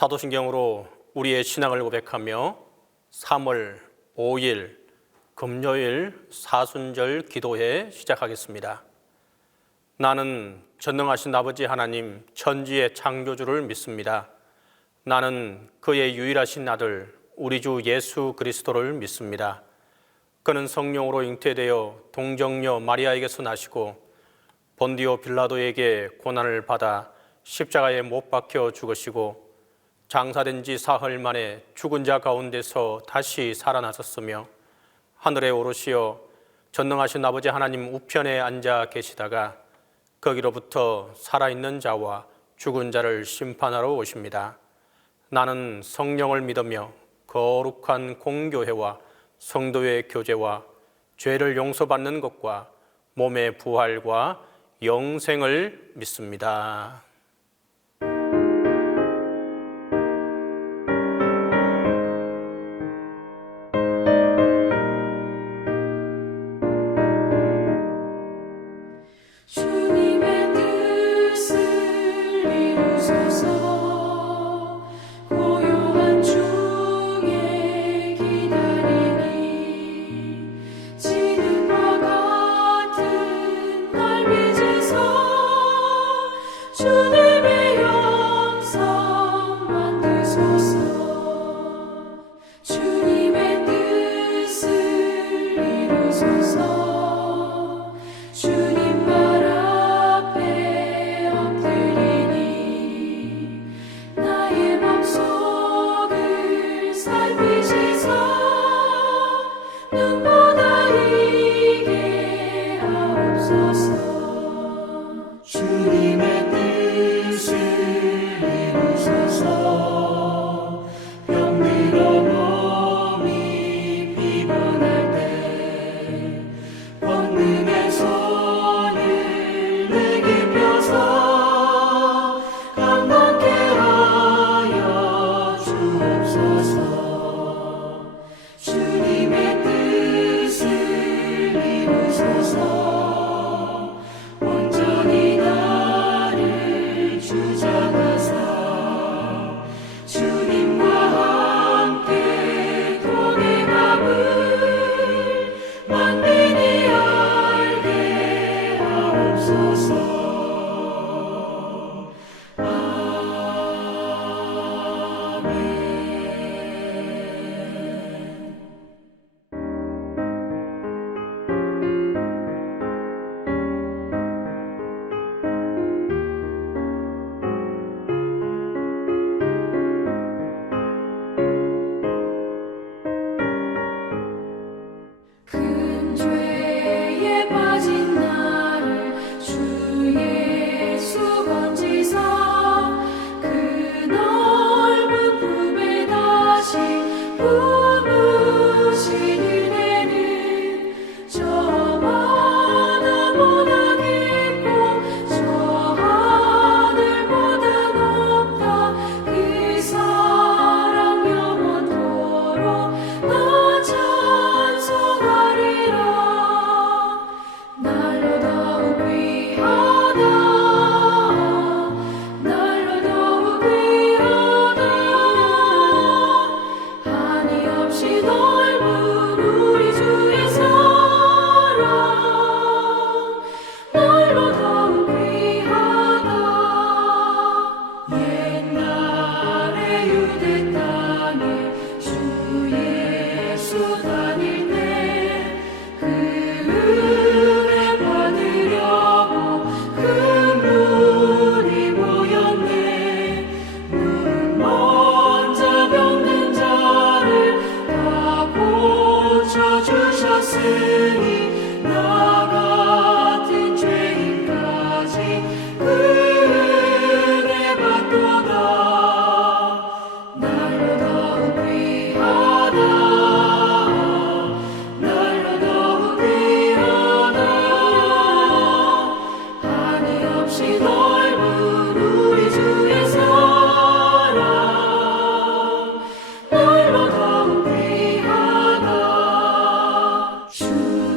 사도신경으로 우리의 신앙을 고백하며 3월 5일 금요일 사순절 기도회 시작하겠습니다. 나는 전능하신 아버지 하나님 천지의 창조주를 믿습니다. 나는 그의 유일하신 아들 우리 주 예수 그리스도를 믿습니다. 그는 성령으로 잉태되어 동정녀 마리아에게서 나시고 본디오 빌라도에게 고난을 받아 십자가에 못 박혀 죽으시고 장사된 지 사흘 만에 죽은 자 가운데서 다시 살아나셨으며 하늘에 오르시어 전능하신 아버지 하나님 우편에 앉아 계시다가 거기로부터 살아있는 자와 죽은 자를 심판하러 오십니다. 나는 성령을 믿으며 거룩한 공교회와 성도의 교제와 죄를 용서받는 것과 몸의 부활과 영생을 믿습니다. 주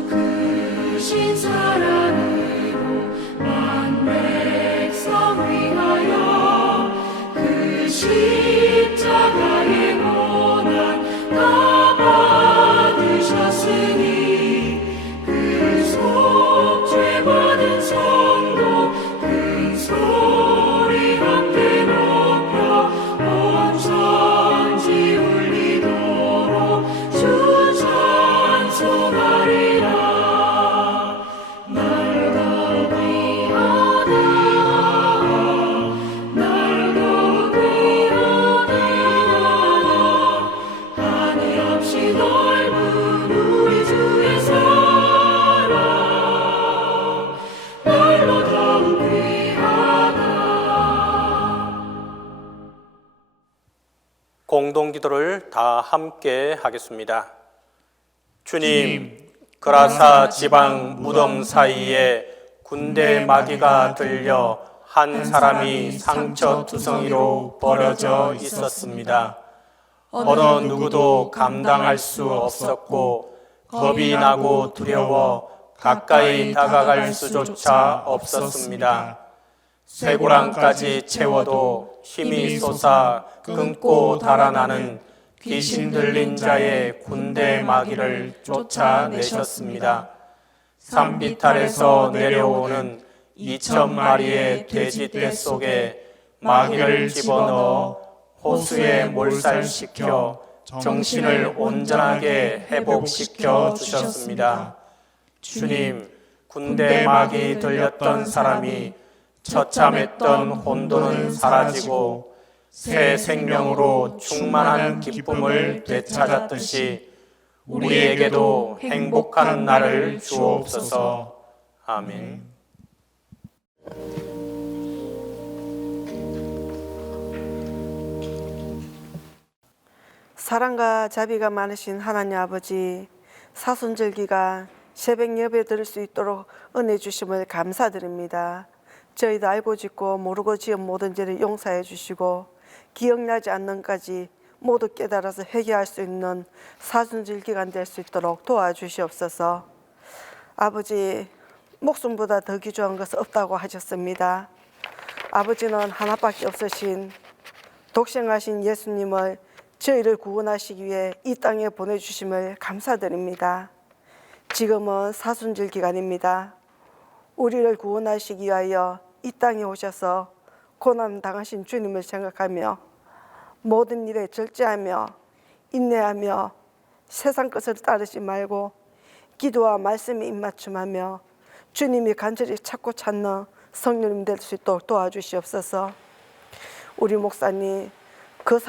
기도를 다 함께 하겠습니다. 주님, 그라사 지방 무덤 사이에 군대 마귀가 들려 한 사람이 상처 투성이로 버려져 있었습니다. 어느 누구도 감당할 수 없었고 겁이 나고 두려워 가까이 다가갈 수조차 없었습니다. 쇠고랑까지 채워도 힘이 솟아 끊고 달아나는 귀신 들린 자의 군대 마귀를 쫓아내셨습니다. 산비탈에서 내려오는 2,000마리의 돼지떼 속에 마귀를 집어넣어 호수에 몰살시켜 정신을 온전하게 회복시켜 주셨습니다. 주님, 군대 마귀 들렸던 사람이 처참했던 혼돈은 사라지고 새 생명으로 충만한 기쁨을 되찾았듯이 우리에게도 행복한 날을 주옵소서. 아멘. 사랑과 자비가 많으신 하나님 아버지, 사순절기가 새벽 예배 드릴 수 있도록 은혜 주심을 감사드립니다. 저희도 알고 짓고 모르고 지은 모든 죄를 용서해 주시고 기억나지 않는까지 모두 깨달아서 회개할 수 있는 사순절 기간 될 수 있도록 도와주시옵소서. 아버지, 목숨보다 더 귀중한 것은 없다고 하셨습니다. 아버지는 하나밖에 없으신 독생하신 예수님을 저희를 구원하시기 위해 이 땅에 보내주심을 감사드립니다. 지금은 사순절 기간입니다. 우리를 구원하시기 위하여 이 땅에 오셔서 고난 당하신 주님을 생각하며 모든 일에 절제하며 인내하며 세상 것을 따르지 말고 기도와 말씀에 입맞춤하며 주님이 간절히 찾고 찾는 성령님 될 수 있도록 도와주시옵소서. 우리 목사님, 그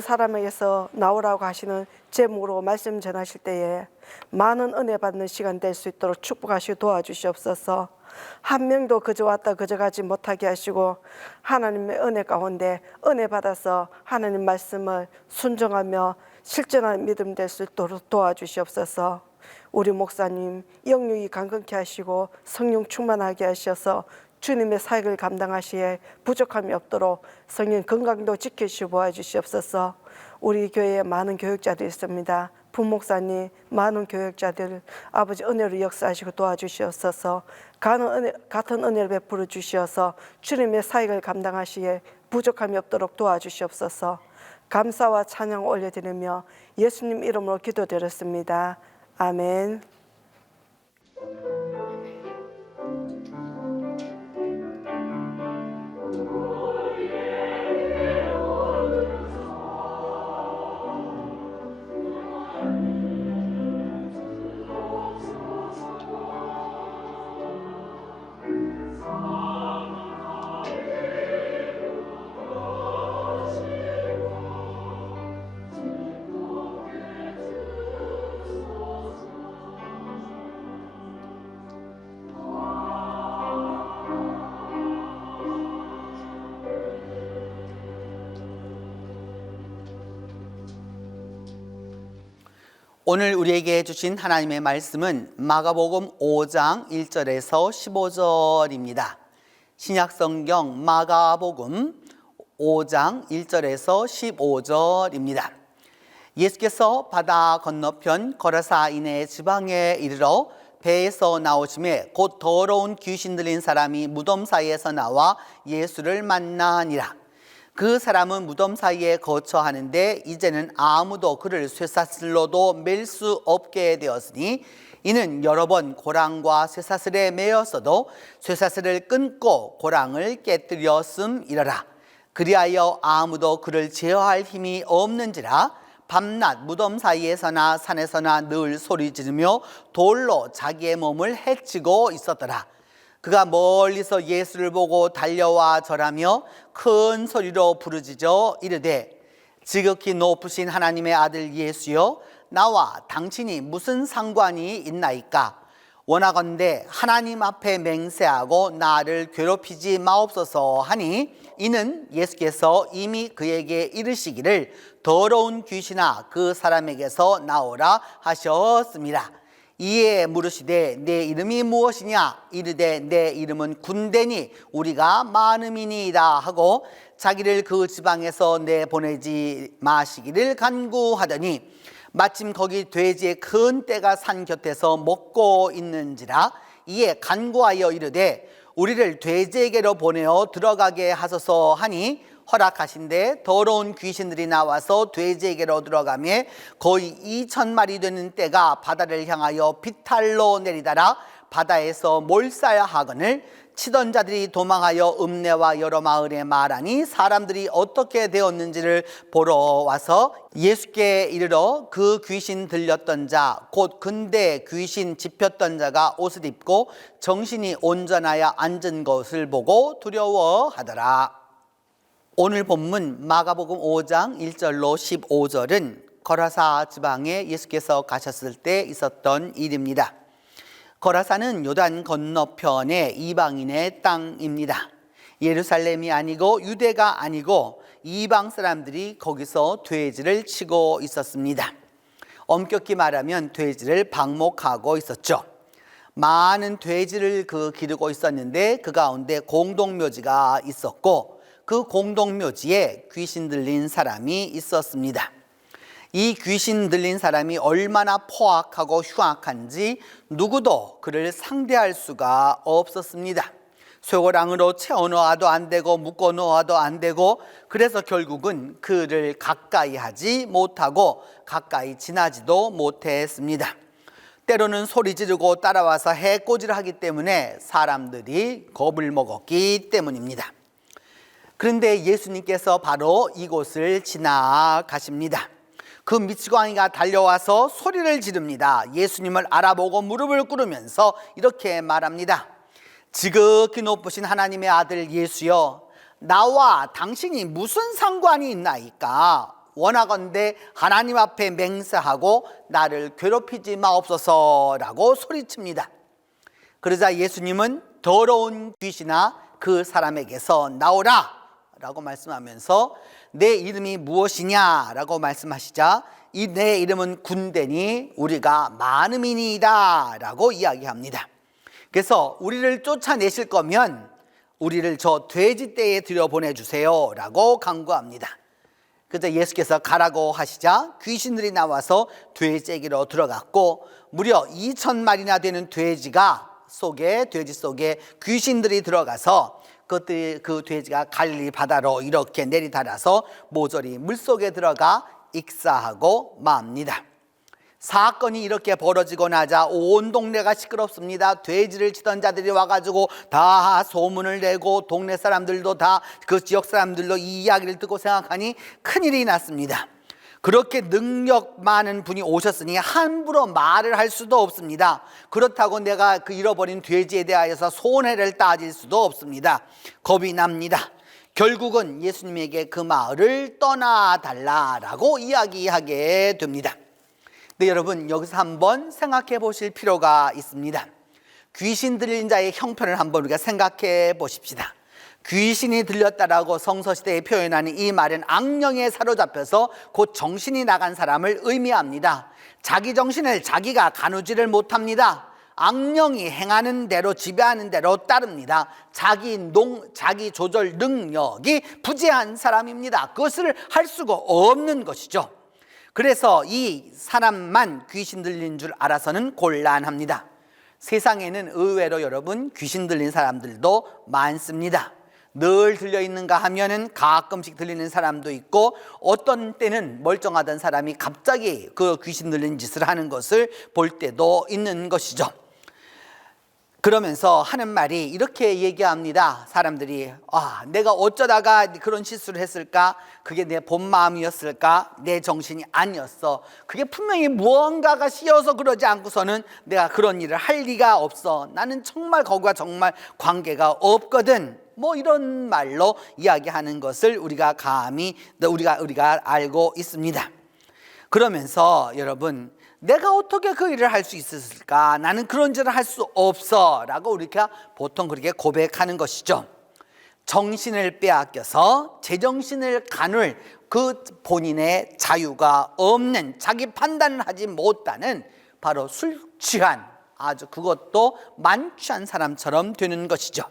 사람에게서 나오라고 하시는 제목으로 말씀 전하실 때에 많은 은혜 받는 시간 될 수 있도록 축복하시고 도와주시옵소서. 한 명도 그저 왔다 그저 가지 못하게 하시고 하나님의 은혜 가운데 은혜 받아서 하나님 말씀을 순종하며 실천하는 믿음 될 수 있도록 도와주시옵소서. 우리 목사님 영육이 강건케 하시고 성령 충만하게 하셔서 주님의 사역을 감당하시에 부족함이 없도록 성령 건강도 지켜주시고 도와주시옵소서. 우리 교회에 많은 교육자들이 있습니다. 부목사님, 많은 교육자들 아버지 은혜로 역사하시고 도와주시옵소서. 같은 은혜를 베풀어 주시어서 주님의 사역을 감당하시에 부족함이 없도록 도와주시옵소서. 감사와 찬양 올려드리며 예수님 이름으로 기도드렸습니다. 아멘. 오늘 우리에게 주신 하나님의 말씀은 마가복음 5장 1절에서 15절입니다. 신약성경 마가복음 5장 1절에서 15절입니다. 예수께서 바다 건너편 거라사 이내 지방에 이르러 배에서 나오심에 곧 더러운 귀신 들린 사람이 무덤 사이에서 나와 예수를 만나니라. 그 사람은 무덤 사이에 거처하는데 이제는 아무도 그를 쇠사슬로도 맬 수 없게 되었으니 이는 여러 번 고랑과 쇠사슬에 매였어도 쇠사슬을 끊고 고랑을 깨뜨렸음이러라. 그리하여 아무도 그를 제어할 힘이 없는지라 밤낮 무덤 사이에서나 산에서나 늘 소리 지르며 돌로 자기의 몸을 해치고 있었더라. 그가 멀리서 예수를 보고 달려와 절하며 큰 소리로 부르짖어 이르되 지극히 높으신 하나님의 아들 예수여, 나와 당신이 무슨 상관이 있나이까? 원하건대 하나님 앞에 맹세하고 나를 괴롭히지 마옵소서 하니 이는 예수께서 이미 그에게 이르시기를 더러운 귀신아 그 사람에게서 나오라 하셨습니다. 이에 물으시되 내 이름이 무엇이냐 이르되 내 이름은 군대니 우리가 많음이니이다 하고 자기를 그 지방에서 내보내지 마시기를 간구하더니 마침 거기 돼지의 큰 떼가 산 곁에서 먹고 있는지라 이에 간구하여 이르되 우리를 돼지에게로 보내어 들어가게 하소서 하니 허락하신대 더러운 귀신들이 나와서 돼지에게로 들어가매 거의 2,000마리 되는 떼가 바다를 향하여 비탈로 내리다라 바다에서 몰살하거늘 치던 자들이 도망하여 읍내와 여러 마을에 말하니 사람들이 어떻게 되었는지를 보러 와서 예수께 이르러 그 귀신 들렸던 자 곧 근대 귀신 집혔던 자가 옷을 입고 정신이 온전하여 앉은 것을 보고 두려워하더라. 오늘 본문 마가복음 5장 1절로 15절은 거라사 지방에 예수께서 가셨을 때 있었던 일입니다. 거라사는 요단 건너편의 이방인의 땅입니다. 예루살렘이 아니고 유대가 아니고 이방 사람들이 거기서 돼지를 치고 있었습니다. 엄격히 말하면 돼지를 방목하고 있었죠. 많은 돼지를 기르고 있었는데 그 가운데 공동묘지가 있었고 그 공동묘지에 귀신 들린 사람이 있었습니다. 이 귀신 들린 사람이 얼마나 포악하고 흉악한지 누구도 그를 상대할 수가 없었습니다. 쇠고랑으로 채워 놓아도 안 되고 묶어 놓아도 안 되고 그래서 결국은 그를 가까이 하지 못하고 가까이 지나지도 못했습니다. 때로는 소리 지르고 따라와서 해코지를 하기 때문에 사람들이 겁을 먹었기 때문입니다. 그런데 예수님께서 바로 이곳을 지나가십니다. 그 미치광이가 달려와서 소리를 지릅니다. 예수님을 알아보고 무릎을 꿇으면서 이렇게 말합니다. 지극히 높으신 하나님의 아들 예수여, 나와 당신이 무슨 상관이 있나이까? 원하건대 하나님 앞에 맹세하고 나를 괴롭히지 마옵소서라고 소리칩니다. 그러자 예수님은 더러운 귀신아 그 사람에게서 나오라 라고 말씀하면서 내 이름이 무엇이냐 라고 말씀하시자 이 내 이름은 군대니 우리가 많음이니이다 라고 이야기합니다. 그래서 우리를 쫓아내실 거면 우리를 저 돼지떼에 들여보내주세요 라고 간구합니다. 그래서 예수께서 가라고 하시자 귀신들이 나와서 돼지에게로 들어갔고 무려 2,000마리나 되는 돼지 속에 귀신들이 들어가서 그 돼지가 갈릴리 바다로 이렇게 내리달아서 모조리 물속에 들어가 익사하고 맙니다. 사건이 이렇게 벌어지고 나자 온 동네가 시끄럽습니다. 돼지를 치던 자들이 와가지고 다 소문을 내고 동네 사람들도 다 그 지역 사람들도 이 이야기를 듣고 생각하니 큰일이 났습니다. 그렇게 능력 많은 분이 오셨으니 함부로 말을 할 수도 없습니다. 그렇다고 내가 그 잃어버린 돼지에 대하여서 손해를 따질 수도 없습니다. 겁이 납니다. 결국은 예수님에게 그 마을을 떠나달라라고 이야기하게 됩니다. 네, 여러분 여기서 한번 생각해 보실 필요가 있습니다. 귀신 들린 자의 형편을 한번 우리가 생각해 보십시다. 귀신이 들렸다라고 성서시대에 표현하는 이 말은 악령에 사로잡혀서 곧 정신이 나간 사람을 의미합니다. 자기 정신을 자기가 가누지를 못합니다. 악령이 행하는 대로 지배하는 대로 따릅니다. 자기 조절 능력이 부재한 사람입니다. 그것을 할 수가 없는 것이죠. 그래서 이 사람만 귀신 들린 줄 알아서는 곤란합니다. 세상에는 의외로 여러분 귀신 들린 사람들도 많습니다. 늘 들려있는가 하면은 가끔씩 들리는 사람도 있고 어떤 때는 멀쩡하던 사람이 갑자기 그 귀신 들린 짓을 하는 것을 볼 때도 있는 것이죠. 그러면서 하는 말이 이렇게 얘기합니다. 사람들이 내가 어쩌다가 그런 실수를 했을까? 그게 내 본 마음이었을까? 내 정신이 아니었어. 그게 분명히 무언가가 씌어서 그러지 않고서는 내가 그런 일을 할 리가 없어. 나는 정말 거기와 정말 관계가 없거든. 뭐 이런 말로 이야기하는 것을 우리가 감히 우리가 알고 있습니다. 그러면서 여러분, 내가 어떻게 그 일을 할 수 있었을까? 나는 그런 일을 할 수 없어 라고 우리가 보통 그렇게 고백하는 것이죠. 정신을 빼앗겨서 제정신을 가눌 그 본인의 자유가 없는, 자기 판단을 하지 못하는 바로 술 취한, 아주 그것도 만취한 사람처럼 되는 것이죠.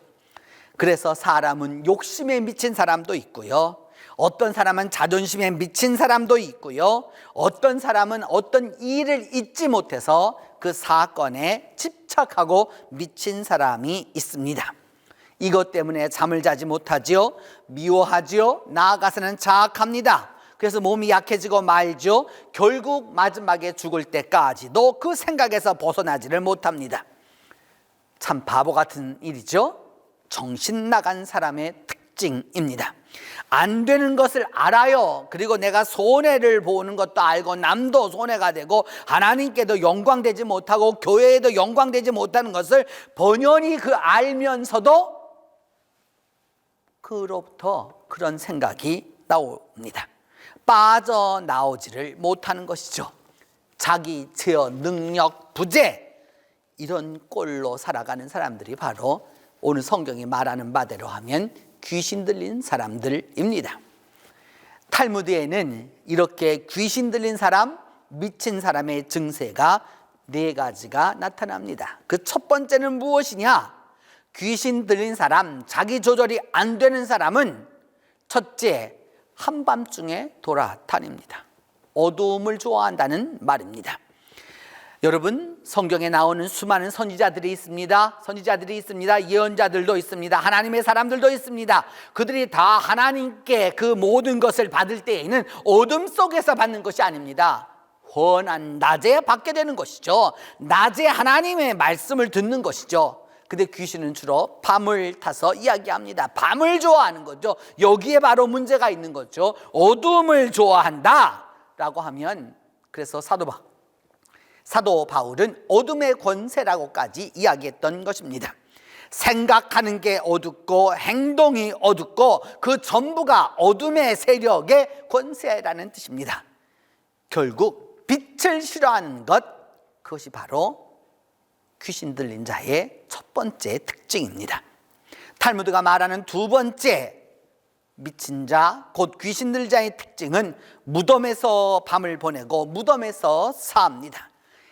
그래서 사람은 욕심에 미친 사람도 있고요, 어떤 사람은 자존심에 미친 사람도 있고요, 어떤 사람은 어떤 일을 잊지 못해서 그 사건에 집착하고 미친 사람이 있습니다. 이것 때문에 잠을 자지 못하지요, 미워하지요, 나아가서는 자학합니다. 그래서 몸이 약해지고 말죠. 결국 마지막에 죽을 때까지도 그 생각에서 벗어나지를 못합니다. 참 바보 같은 일이죠. 정신 나간 사람의 특징입니다. 안 되는 것을 알아요. 그리고 내가 손해를 보는 것도 알고 남도 손해가 되고 하나님께도 영광되지 못하고 교회에도 영광되지 못하는 것을 번연히 알면서도 그로부터 그런 생각이 나옵니다. 빠져나오지를 못하는 것이죠. 자기 제어 능력 부재, 이런 꼴로 살아가는 사람들이 바로 오늘 성경이 말하는 바대로 하면 귀신 들린 사람들입니다. 탈무드에는 이렇게 귀신 들린 사람, 미친 사람의 증세가 4가지가 나타납니다. 그 첫 번째는 무엇이냐? 귀신 들린 사람, 자기 조절이 안 되는 사람은 첫째, 한밤중에 돌아다닙니다. 어두움을 좋아한다는 말입니다. 여러분, 성경에 나오는 수많은 선지자들이 있습니다. 예언자들도 있습니다. 하나님의 사람들도 있습니다. 그들이 다 하나님께 그 모든 것을 받을 때에는 어둠 속에서 받는 것이 아닙니다. 환한 낮에 받게 되는 것이죠. 낮에 하나님의 말씀을 듣는 것이죠. 근데 귀신은 주로 밤을 타서 이야기합니다. 밤을 좋아하는 거죠. 여기에 바로 문제가 있는 거죠. 어둠을 좋아한다 라고 하면, 그래서 사도 바울은 어둠의 권세라고까지 이야기했던 것입니다. 생각하는 게 어둡고 행동이 어둡고 그 전부가 어둠의 세력의 권세라는 뜻입니다. 결국 빛을 싫어하는 것, 그것이 바로 귀신 들린 자의 첫 번째 특징입니다. 탈무드가 말하는 두 번째 미친 자, 곧 귀신 들린 자의 특징은 무덤에서 밤을 보내고 무덤에서 삽니다.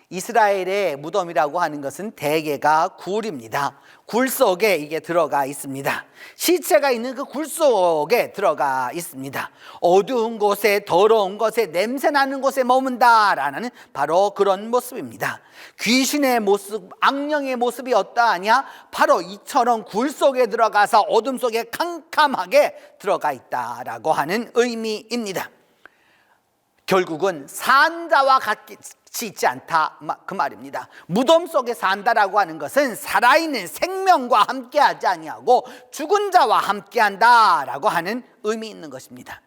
이스라엘의 무덤이라고 하는 것은 대개가 굴입니다. 굴 속에 이게 들어가 있습니다. 시체가 있는 그 굴 속에 들어가 있습니다. 어두운 곳에, 더러운 곳에, 냄새나는 곳에 머문다라는 바로 그런 모습입니다. 귀신의 모습, 악령의 모습이 어떠하냐? 바로 이처럼 굴 속에 들어가서 어둠 속에 캄캄하게 들어가 있다라고 하는 의미입니다. 결국은 산자와 같이 있지 않다, 그 말입니다. 무덤 속에 산다라고 하는 것은 살아있는 생명과 함께하지 아니하고 죽은 자와 함께한다라고 하는 의미 있는 것입니다.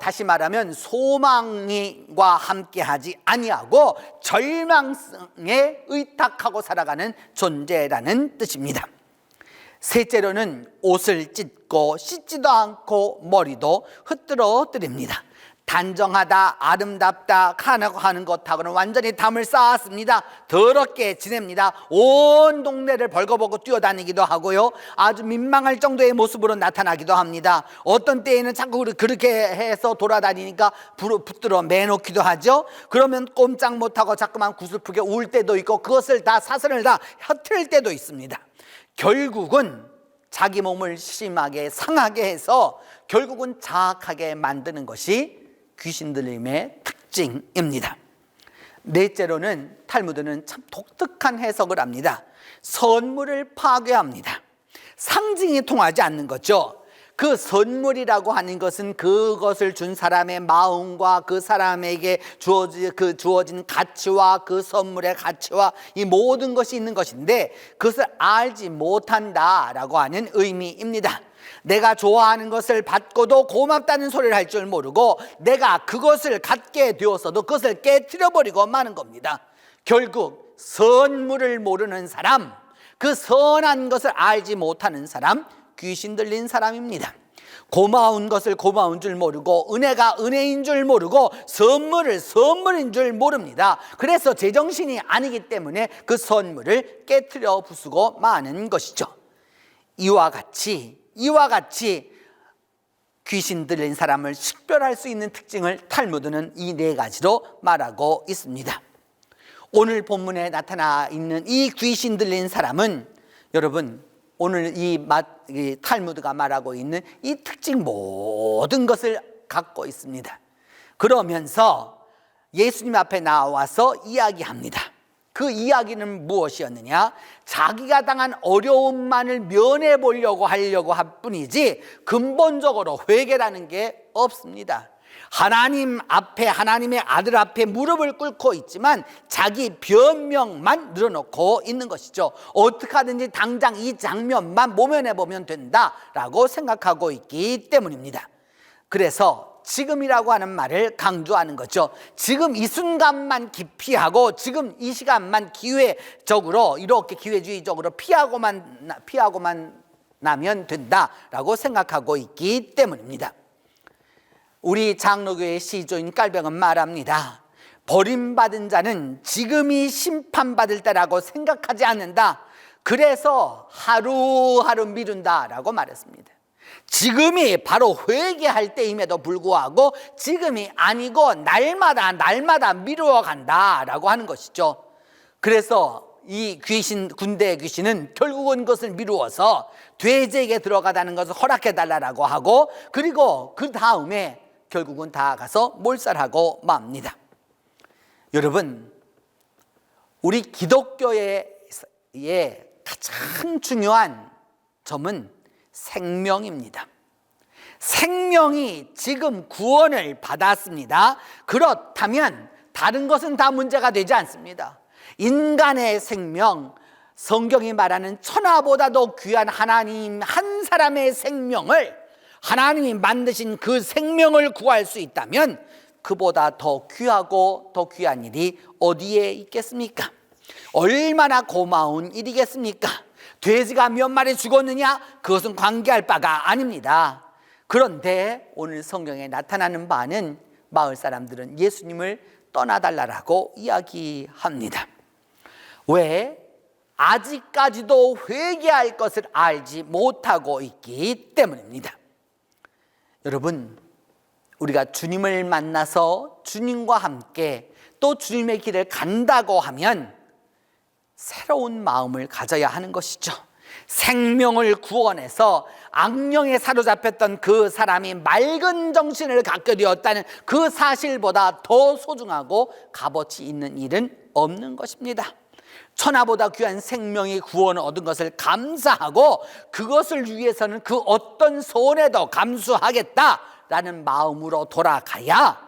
다시 말하면 소망과 함께하지 아니하고 절망성에 의탁하고 살아가는 존재라는 뜻입니다. 셋째로는 옷을 찢고 씻지도 않고 머리도 흩뜨러뜨립니다. 단정하다, 아름답다 하는 것하고는 완전히 담을 쌓았습니다. 더럽게 지냅니다. 온 동네를 벌거벗고 뛰어다니기도 하고요, 아주 민망할 정도의 모습으로 나타나기도 합니다. 어떤 때에는 자꾸 그렇게 해서 돌아다니니까 붙들어 매놓기도 하죠. 그러면 꼼짝 못하고 자꾸만 구슬프게 울 때도 있고, 그것을 다 사슬을 다 흩을 때도 있습니다. 결국은 자기 몸을 심하게 상하게 해서 결국은 자학하게 만드는 것이 귀신 들림의 특징입니다. 넷째로는 탈무드는 참 독특한 해석을 합니다. 선물을 파괴합니다. 상징이 통하지 않는 거죠. 그 선물이라고 하는 것은 그것을 준 사람의 마음과 그 사람에게 주어진 가치와 그 선물의 가치와 이 모든 것이 있는 것인데, 그것을 알지 못한다라고 하는 의미입니다. 내가 좋아하는 것을 받고도 고맙다는 소리를 할 줄 모르고 내가 그것을 갖게 되었어도 그것을 깨트려버리고 마는 겁니다. 결국 선물을 모르는 사람, 그 선한 것을 알지 못하는 사람, 귀신 들린 사람입니다. 고마운 것을 고마운 줄 모르고 은혜가 은혜인 줄 모르고 선물을 선물인 줄 모릅니다. 그래서 제정신이 아니기 때문에 그 선물을 깨트려 부수고 마는 것이죠. 이와 같이 귀신 들린 사람을 식별할 수 있는 특징을 탈무드는 이 네 가지로 말하고 있습니다. 오늘 본문에 나타나 있는 이 귀신 들린 사람은 여러분 오늘 이 탈무드가 말하고 있는 이 특징 모든 것을 갖고 있습니다. 그러면서 예수님 앞에 나와서 이야기합니다. 그 이야기는 무엇이었느냐? 자기가 당한 어려움만을 면해 보려고 하려고 할 뿐이지 근본적으로 회개라는 게 없습니다. 하나님 앞에, 하나님의 아들 앞에 무릎을 꿇고 있지만 자기 변명만 늘어놓고 있는 것이죠. 어떻게 하든지 당장 이 장면만 모면해 보면 된다라고 생각하고 있기 때문입니다. 그래서 지금이라고 하는 말을 강조하는 거죠. 지금 이 순간만 기피하고 지금 이 시간만 기회적으로 이렇게 기회주의적으로 피하고만 나면 된다라고 생각하고 있기 때문입니다. 우리 장로교의 시조인 깔병은 말합니다. 버림받은 자는 지금이 심판받을 때라고 생각하지 않는다. 그래서 하루하루 미룬다라고 말했습니다. 지금이 바로 회개할 때임에도 불구하고 지금이 아니고 날마다 미루어 간다라고 하는 것이죠. 그래서 이 군대의 귀신은 결국은 그것을 미루어서 돼지에게 들어가다는 것을 허락해달라고 하고 그리고 그 다음에 결국은 다 가서 몰살하고 맙니다. 여러분, 우리 기독교의 가장 중요한 점은 생명입니다. 생명이 지금 구원을 받았습니다. 그렇다면 다른 것은 다 문제가 되지 않습니다. 인간의 생명, 성경이 말하는 천하보다도 귀한 하나님 한 사람의 생명을 하나님이 만드신 그 생명을 구할 수 있다면 그보다 더 귀하고 더 귀한 일이 어디에 있겠습니까? 얼마나 고마운 일이겠습니까? 돼지가 몇 마리 죽었느냐? 그것은 관계할 바가 아닙니다. 그런데 오늘 성경에 나타나는 바는 마을 사람들은 예수님을 떠나달라고 이야기합니다. 왜? 아직까지도 회개할 것을 알지 못하고 있기 때문입니다. 여러분, 우리가 주님을 만나서 주님과 함께 또 주님의 길을 간다고 하면 새로운 마음을 가져야 하는 것이죠. 생명을 구원해서 악령에 사로잡혔던 그 사람이 맑은 정신을 갖게 되었다는 그 사실보다 더 소중하고 값어치 있는 일은 없는 것입니다. 천하보다 귀한 생명이 구원을 얻은 것을 감사하고 그것을 위해서는 그 어떤 손해도 감수하겠다라는 마음으로 돌아가야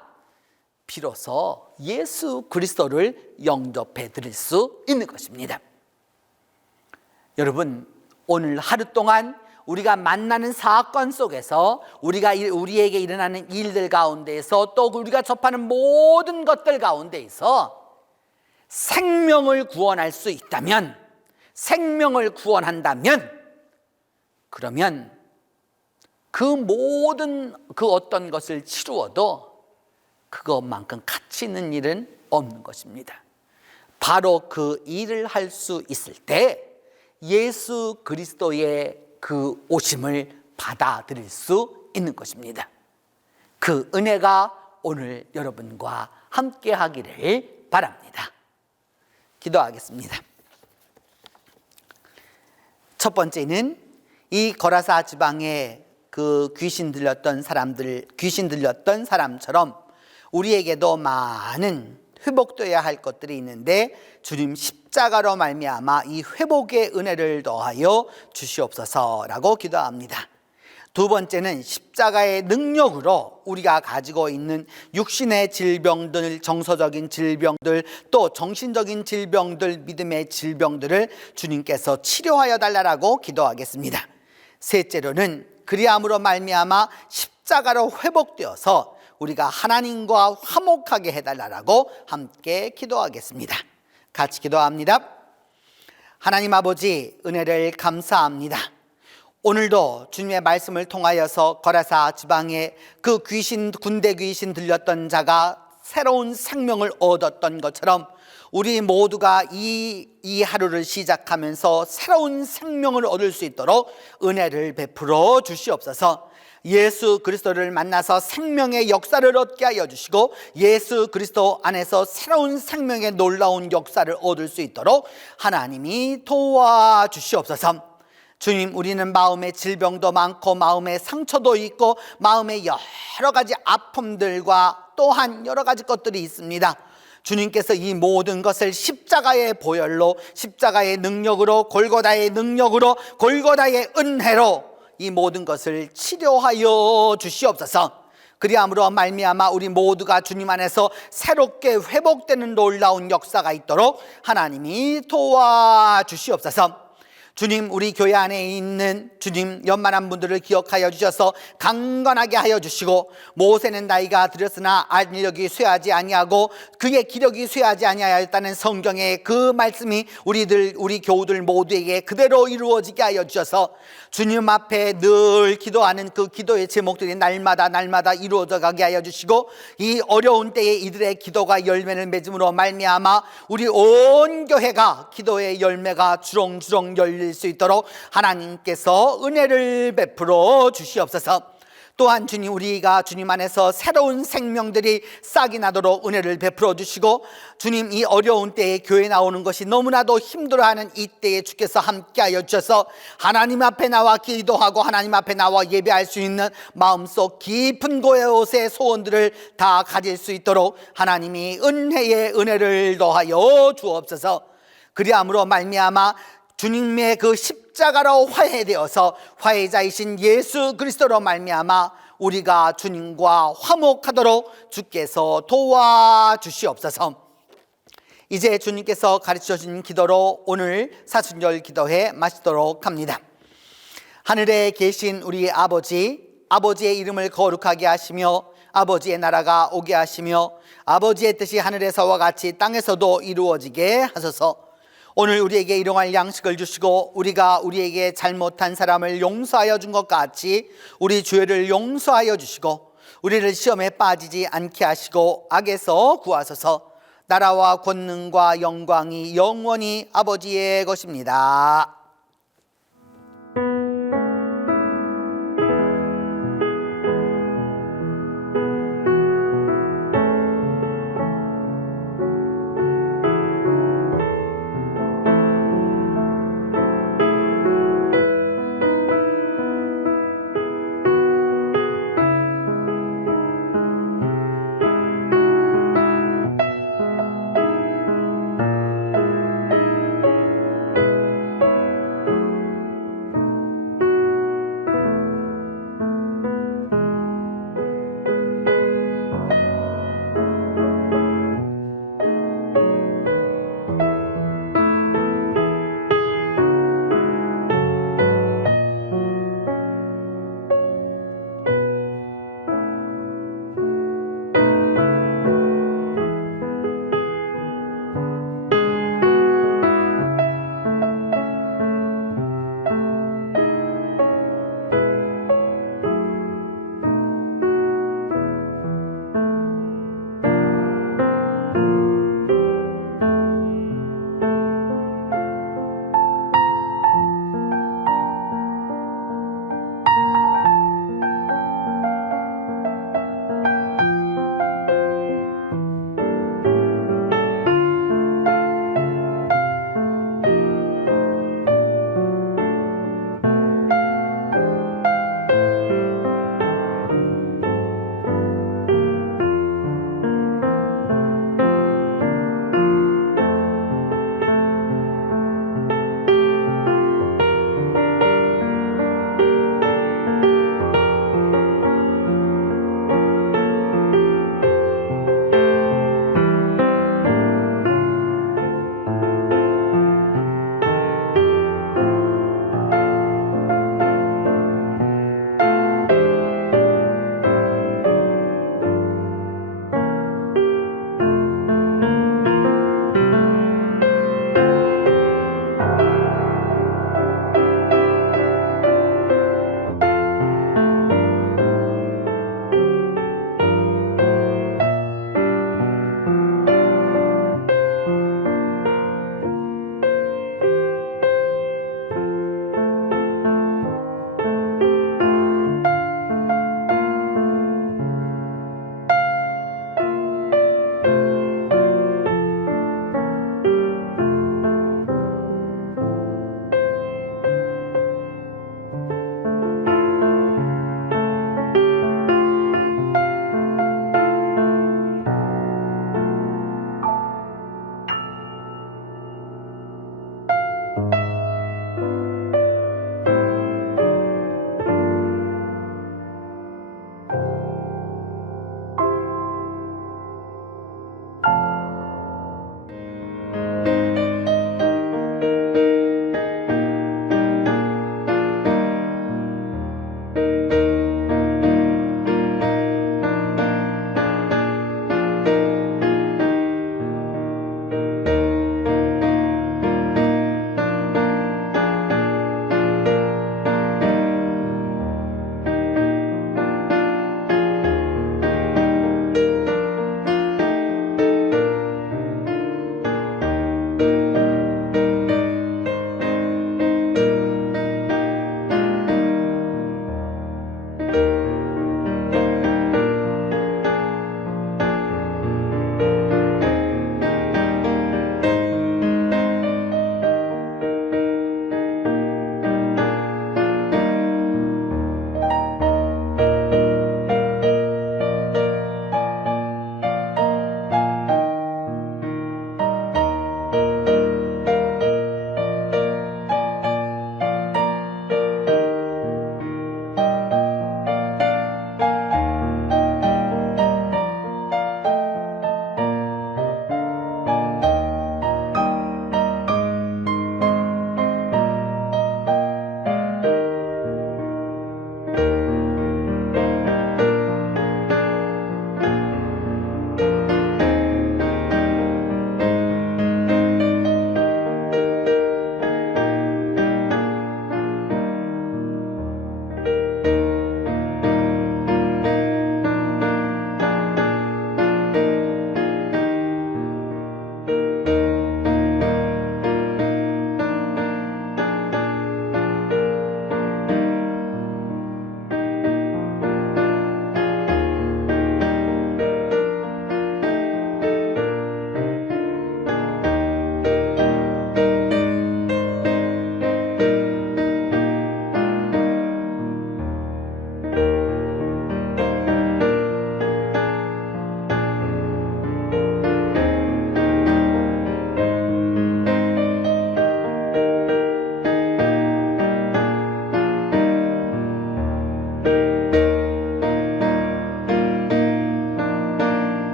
비로소 예수 그리스도를 영접해 드릴 수 있는 것입니다. 여러분, 오늘 하루 동안 우리가 만나는 사건 속에서 우리에게 일어나는 일들 가운데에서 또 우리가 접하는 모든 것들 가운데에서 생명을 구원할 수 있다면, 생명을 구원한다면, 그러면 그 모든 그 어떤 것을 치루어도 그것만큼 가치 있는 일은 없는 것입니다. 바로 그 일을 할 수 있을 때 예수 그리스도의 그 오심을 받아들일 수 있는 것입니다. 그 은혜가 오늘 여러분과 함께 하기를 바랍니다. 기도하겠습니다. 첫 번째는 이 거라사 지방에 그 귀신 들렸던 사람처럼 우리에게도 많은 회복되어야 할 것들이 있는데 주님 십자가로 말미암아 이 회복의 은혜를 더하여 주시옵소서라고 기도합니다. 두 번째는 십자가의 능력으로 우리가 가지고 있는 육신의 질병들, 정서적인 질병들, 또 정신적인 질병들, 믿음의 질병들을 주님께서 치료하여 달라고 기도하겠습니다. 셋째로는 그리함으로 말미암아 십자가로 회복되어서 우리가 하나님과 화목하게 해달라고 함께 기도하겠습니다. 같이 기도합니다. 하나님 아버지, 은혜를 감사합니다. 오늘도 주님의 말씀을 통하여서 거라사 지방에 그 귀신, 군대 귀신 들렸던 자가 새로운 생명을 얻었던 것처럼 우리 모두가 이 하루를 시작하면서 새로운 생명을 얻을 수 있도록 은혜를 베풀어 주시옵소서. 예수 그리스도를 만나서 생명의 역사를 얻게 하여 주시고 예수 그리스도 안에서 새로운 생명의 놀라운 역사를 얻을 수 있도록 하나님이 도와주시옵소서. 주님, 우리는 마음의 질병도 많고 마음의 상처도 있고 마음의 여러 가지 아픔들과 또한 여러 가지 것들이 있습니다. 주님께서 이 모든 것을 십자가의 보혈로, 십자가의 능력으로, 골고다의 능력으로, 골고다의 은혜로 이 모든 것을 치료하여 주시옵소서. 그리함으로 말미암아 우리 모두가 주님 안에서 새롭게 회복되는 놀라운 역사가 있도록 하나님이 도와주시옵소서. 주님, 우리 교회 안에 있는 주님 연만한 분들을 기억하여 주셔서 강건하게 하여 주시고, 모세는 나이가 들었으나 안력이 쇠하지 아니하고 그의 기력이 쇠하지 아니하였다는 성경의 그 말씀이 우리 교우들 모두에게 그대로 이루어지게 하여 주셔서 주님 앞에 늘 기도하는 그 기도의 제목들이 날마다 이루어져 가게 하여 주시고, 이 어려운 때에 이들의 기도가 열매를 맺음으로 말미암아 우리 온 교회가 기도의 열매가 주렁주렁 열릴 수 있도록 하나님께서 은혜를 베풀어 주시옵소서. 또한 주님, 우리가 주님 안에서 새로운 생명들이 싹이 나도록 은혜를 베풀어 주시고, 주님, 이 어려운 때에 교회 나오는 것이 너무나도 힘들어하는 이 때에 주께서 함께하여 주셔서 하나님 앞에 나와 기도하고 하나님 앞에 나와 예배할 수 있는 마음속 깊은 곳의 소원들을 다 가질 수 있도록 하나님이 은혜의 은혜를 더하여 주옵소서. 그리함으로 말미암아 주님의 그 십자가로 화해되어서 화해자이신 예수 그리스도로 말미암아 우리가 주님과 화목하도록 주께서 도와주시옵소서. 이제 주님께서 가르쳐 주신 기도로 오늘 사순절 기도회 마치도록 합니다. 하늘에 계신 우리 아버지의 이름을 거룩하게 하시며 아버지의 나라가 오게 하시며 아버지의 뜻이 하늘에서와 같이 땅에서도 이루어지게 하소서. 오늘 우리에게 일용할 양식을 주시고 우리가 우리에게 잘못한 사람을 용서하여 준 것 같이 우리 죄를 용서하여 주시고 우리를 시험에 빠지지 않게 하시고 악에서 구하소서. 나라와 권능과 영광이 영원히 아버지의 것입니다.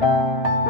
아멘.